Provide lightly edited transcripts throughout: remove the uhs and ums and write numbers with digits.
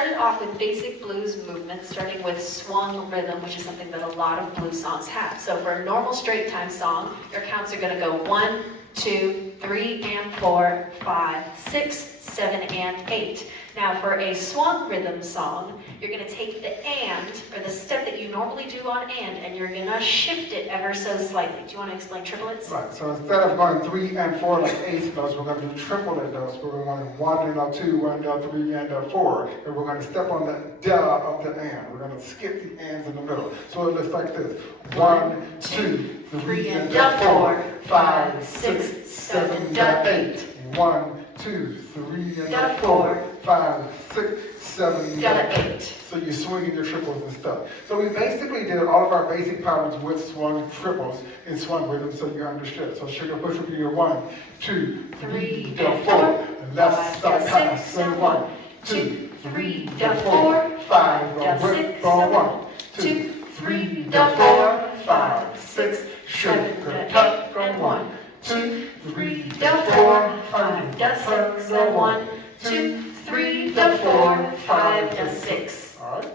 started off with basic blues movements, starting with swung rhythm, which is something that a lot of blues songs have. So for a normal straight time song, your counts are going to go 1, 2, 3, and 4, 5, 6, 7, and 8. Now for a swung rhythm song, you're going to take the and, or the step that you normally do on and you're going to shift it ever so slightly. Do you want to explain triplets? Right, so instead of going 3 and 4 like eighth notes, we're going to do triplet notes, where we're going 1 and 2, 1 and 3 and 4, and we're going to step on the da of the and. We're going to skip the ands in the middle. So it looks like this: 1, 2, 3 and 4, 5, 6, 7, 8. 1, 2, 3 and 4, 5, 6, 7, 8. So you're swinging your triples and stuff. So we basically did all of our basic patterns with swung triples in swung rhythm, so you understood. So sugar push would be your 1, 2, 3, 4, left side pass, and 1, 2, 3, 4, 5, whip on 1, 2, 3, 4, 5, 6, sugar tuck on 1, 2, 3, 4, 5, 6, and 1, 2, 3, 4, 5, 6. All right.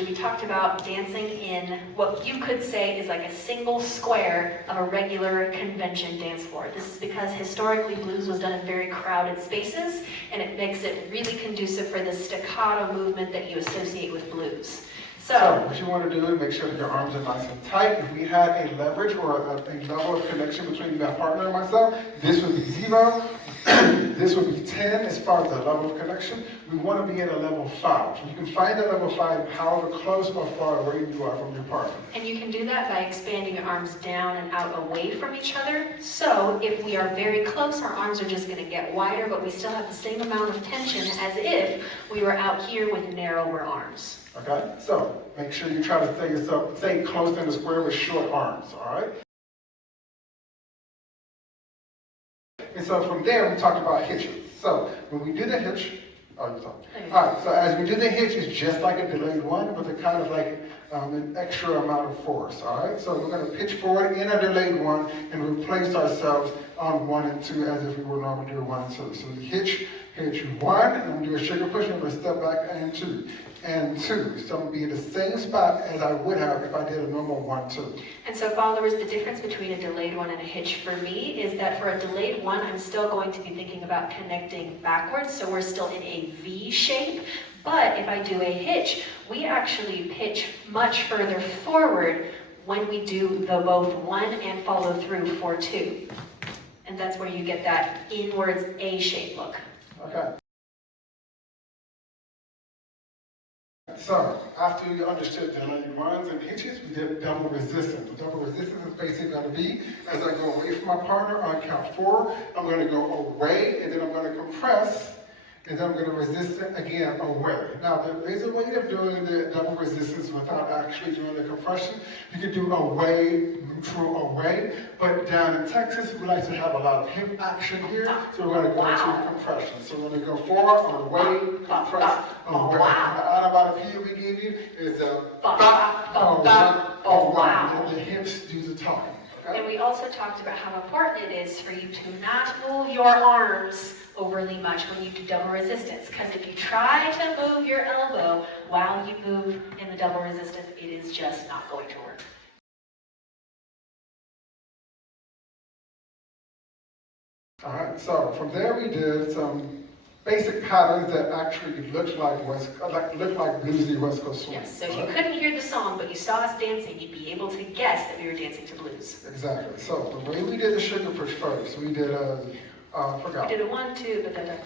We talked about dancing in what you could say is like a single square of a regular convention dance floor. This is because historically blues was done in very crowded spaces, and it makes it really conducive for the staccato movement that you associate with blues. So what you want to do is make sure that your arms are nice and tight. If we had a leverage or a level of connection between my partner and myself, this would be 0. This would be 10 as far as the level of connection. We want to be at a level 5. You can find that level 5 however close or far away you are from your partner. And you can do that by expanding your arms down and out away from each other. So if we are very close, our arms are just going to get wider, but we still have the same amount of tension as if we were out here with narrower arms. Okay, so make sure you try to stay close in the square with short arms, all right? And so from there, we talked about hitches. So when we do the hitch, all right, so as we do the hitch, it's just like a delayed one, but they're kind of like an extra amount of force, all right? So we're going to pitch forward in a delayed one and replace ourselves on 1 and 2 as if we were normally doing 1 and 2. So we hitch 1, and we do a sugar push, and we step back and 2. And 2. So I'm going to be in the same spot as I would have if I did a normal 1, 2. And so followers, the difference between a delayed one and a hitch for me is that for a delayed one, I'm still going to be thinking about connecting backwards, so we're still in a V shape. But if I do a hitch, we actually pitch much further forward when we do the both 1 and follow through for 2. And that's where you get that inwards A shape look. Okay. So, after you understood delayed ones and hitches, we did double resistance. The double resistance is basically going to be, as I go away from my partner on count 4, I'm going to go away, and then I'm going to compress, and then I'm going to resist it again away. Now, there is a way of doing the double resistance without actually doing the compression. You can do away, neutral, away, but down in Texas, we like to have a lot of hip action here, so we're going to go into compression. So we're going to go forward, away, compress, away. The onomatopoeia we gave you is a wow. And the hips do the talking. Okay? And we also talked about how important it is for you to not move your arms overly much when you do double resistance, because if you try to move your elbow while you move in the double resistance, it is just not going to work. All right, so from there we did some basic patterns that actually looked like bluesy West Coast swing. Yes, so if you couldn't hear the song, but you saw us dancing, you'd be able to guess that we were dancing to blues. Exactly. So the way we did the sugar push first, we did forgot. We did a 1, 2, but then.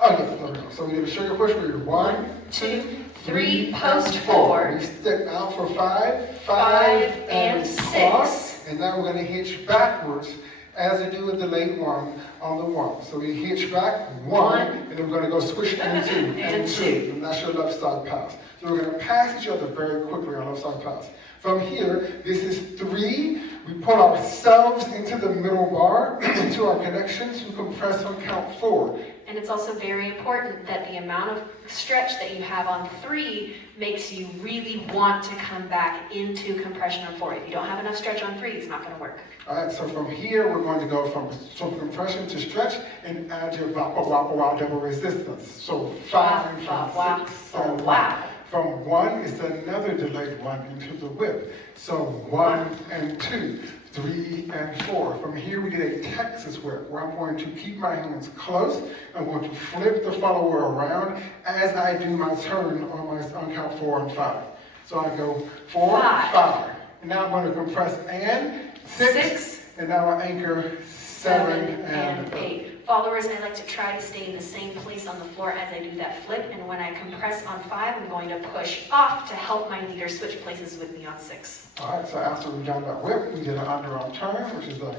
Oh yes, there we go. So we did a sugar push. We did 1, 2, 3, post 4. We step out for 5, 5, and 6. And now we're going to hitch backwards as I do with the delayed one on the 1. So we hitch back 1, and then we're going to go switch and 2, and 2. And that's your left side pass. So we're going to pass each other very quickly on left side pass. From here, this is 3, we pull ourselves into the middle bar, into our connections, we compress on count 4. And it's also very important that the amount of stretch that you have on 3 makes you really want to come back into compression on 4. If you don't have enough stretch on 3, it's not going to work. All right, so from here, we're going to go from compression to stretch and add your wah, wah, wah, double resistance. So 5 and 5, 6, 7, wow. From 1 is another delayed 1 into the whip. So 1 and 2, 3 and 4. From here we did a Texas whip where I'm going to keep my hands close. I'm going to flip the follower around as I do my turn on count 4 and 5. So I go 4, 5. And now I'm going to compress and 6. And now I anchor 7 and 8. Followers, I like to try to stay in the same place on the floor as I do that flip, and when I compress on 5, I'm going to push off to help my leader switch places with me on 6. All right, so after we've done that whip, we did an underarm turn, which is a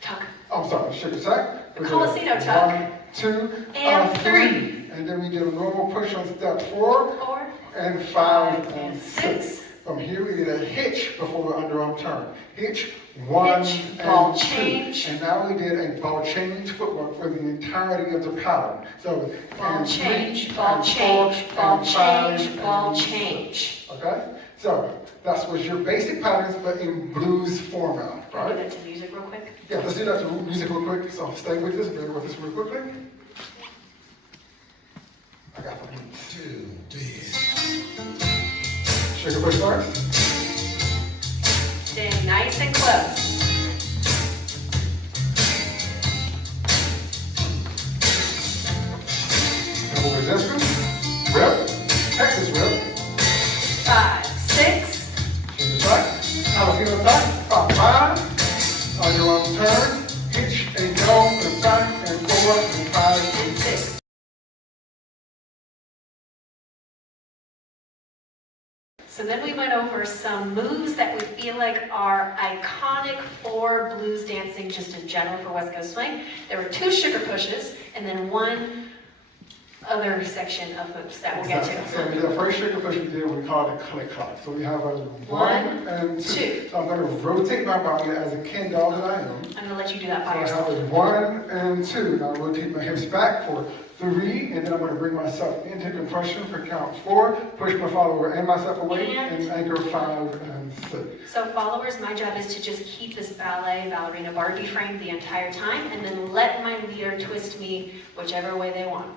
Tuck. I'm sorry, sugar sack. The Colicino tuck. 1, 2, and 3. And then we did a normal push on step 4, 4, and 5, and and 6. 6. From here, we did a hitch before the underarm turn. Hitch, 1, Hitch, and ball 2. change. And now we did a ball change footwork for the entirety of the pattern. So, Ball and change, 3, ball and 4, change, ball and 5, change, ball and 6. change. Okay? So, that was your basic patterns, but in blues format, Can I right? do that to music real quick? Yeah, let's do that to music real quick. So stay with us, bear with us real quickly. I got 1, 2, 3. Sugar push starts. Stay nice and close. Double resistance. Rip. Texas rip. 5, 6, Sugar attack. Jalapeno attack. 5, 5. On your own turn. Hitch and go. And 5 and 4 and 5 and 6. So then we went over some moves that we feel like are iconic for blues dancing just in general for West Coast swing. There were 2 sugar pushes and then 1 other section of moves that we'll get to. So the first sugar push we did, we called it click clock. So we have a 1 and 2. So I'm going to rotate my body as a Ken doll that I am. I'm going to let you do that So by I have yourself. a 1 and 2. Now rotate my hips back for 3, and then I'm going to bring myself into compression for count 4, push my follower and myself away, and anchor 5 and 6. So followers, my job is to just keep this ballerina Barbie frame the entire time and then let my leader twist me whichever way they want.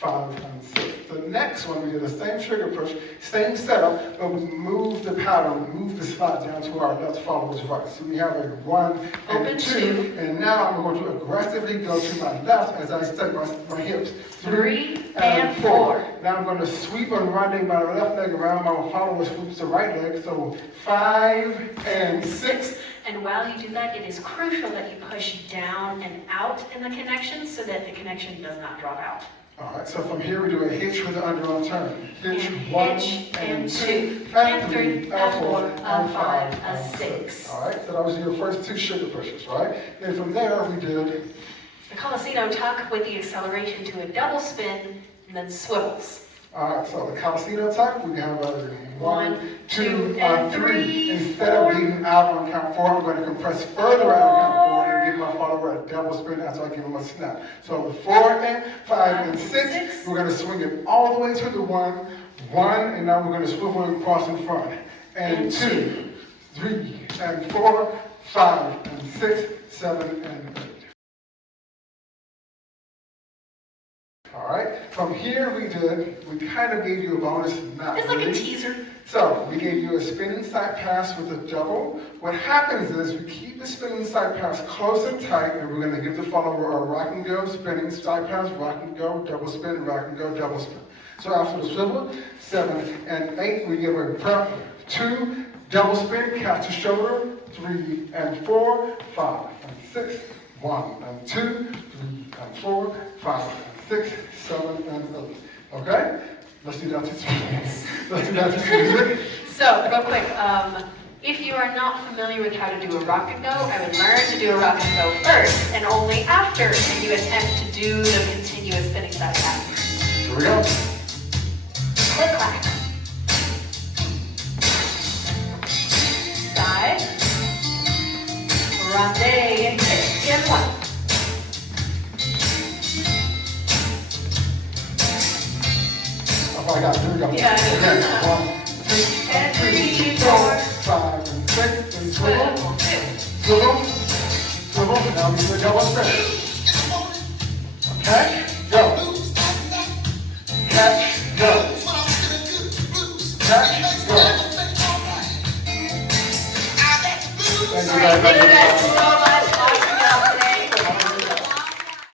5 and 6. The next one, we did the same sugar push, same setup, but we moved the pattern, moved the slot down to our left follower's right. So we have a 1 and Open 2, and now I'm going to aggressively go to my left as I step my hips. 3 and 4. Now I'm going to sweep and running my left leg around, my follower sweeps the right leg, so 5 and 6. And while you do that, it is crucial that you push down and out in the connection so that the connection does not drop out. All right, so from here we do a hitch with the underarm turn. Hitch, And 1 hitch, and 2, and 3, and and 4, 4, and and 5, 5, and 6. All right, so that was your first 2 sugar pushes, right? Then from there we did The Colicino tuck with the acceleration to a double spin and then swivels. all right, so the Colicino tuck, we have a 1, 1, 2, 2, and 3. 3, Instead of 4. being out on count 4, I'm going to compress further out on count 4 and give my follower a double spin after I give him a snap. So 4 and 5 and 6, we're going to swing it all the way to the 1, and now we're going to swivel and cross in front. And 2, 3, and 4, 5, and 6, 7, and 8. All right, from here we kind of gave you a bonus, not It's like really. a teaser. So we gave you a spinning side pass with a double. What happens is we keep the spinning side pass close and tight, and we're going to give the follower a rock and go, spinning side pass, rock and go, double spin, rock and go, double spin. So after the swivel, 7 and 8, we give a prep, 2, double spin, catch the shoulder, 3 and 4, 5 and 6, 1 and 2, 3 and 4, 5 and 6, 7 and 8. Okay? Let's do that to Let's do that to music. So, real quick, if you are not familiar with how to do a rock and go, I would learn to do a rock and go first, and only after can you attempt to do the continuous spinning side pass. Here we go. Click clack. Side, I got it. Here we go. Yeah. Okay. 1, 2, 3, 4, 5, and 6, and swivel. Swivel. Swivel. Now we switch out what's ready. Okay? Go. Catch. Go. Catch. Go. Thank you All right, thank you guys so much.